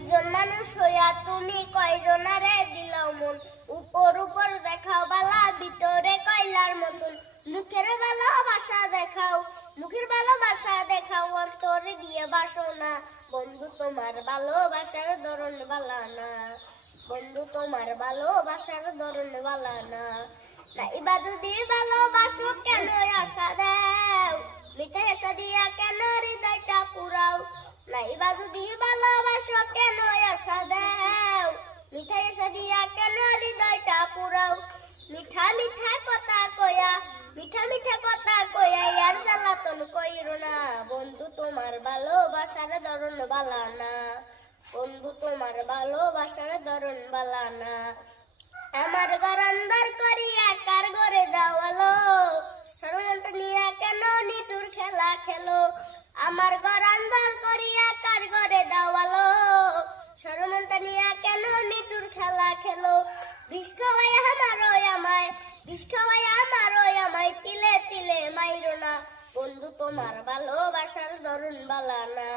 একজন মানুষ হইয়া তুমি কয়জনারে দিলাও মন, উপর উপর দেখাও বালা ভিতরে কয়লার মতন। মুখের ভালোবাসা দেখাও, মুখের ভালোবাসা দেখাও, অন্তরে দিয়ে বাসো না। বন্ধু তোমার ভালোবাসার ধরন বালা না, বন্ধু তোমার ভালোবাসার ধরন বালা না। নাইবা যদি ভালোবাসো কেন আশা দাও, মিথ্যা আশা দিয়া কেন হৃদয়টা পুরাও। নাইবা যদি ভালোবাসো কেন আশা দাও, মিঠা আশা দিয়া কেন হৃদয়টা পুরাও। মিঠা মিঠা কথা কয়া, মিঠা মিঠা কথা কয়া আর জ্বালাতন কইরো না। বন্ধু তোমার ভালোবাসার ধরন বালা না, বন্ধু তোমার ভালোবাসার ধরন বালা না। আমার ঘর অন্ধর করিয়া কার ঘরে দেওয়ালো, সরমনটা নিয়া কেন নিটুর খেলা খেলো। আমার ঘর অন্ধর করিয়া কার ঘরে দেওয়ালো, সরমনটা নিয়া কেন নিটুর খেলা খেলো। বিষ খাওয়াই আমারই আমায়, বিষ খাওয়াই আমারই আমায়, তিলে তিলে মাইরো না। বন্ধু তোমার ভালোবাসার ধরন বালা না।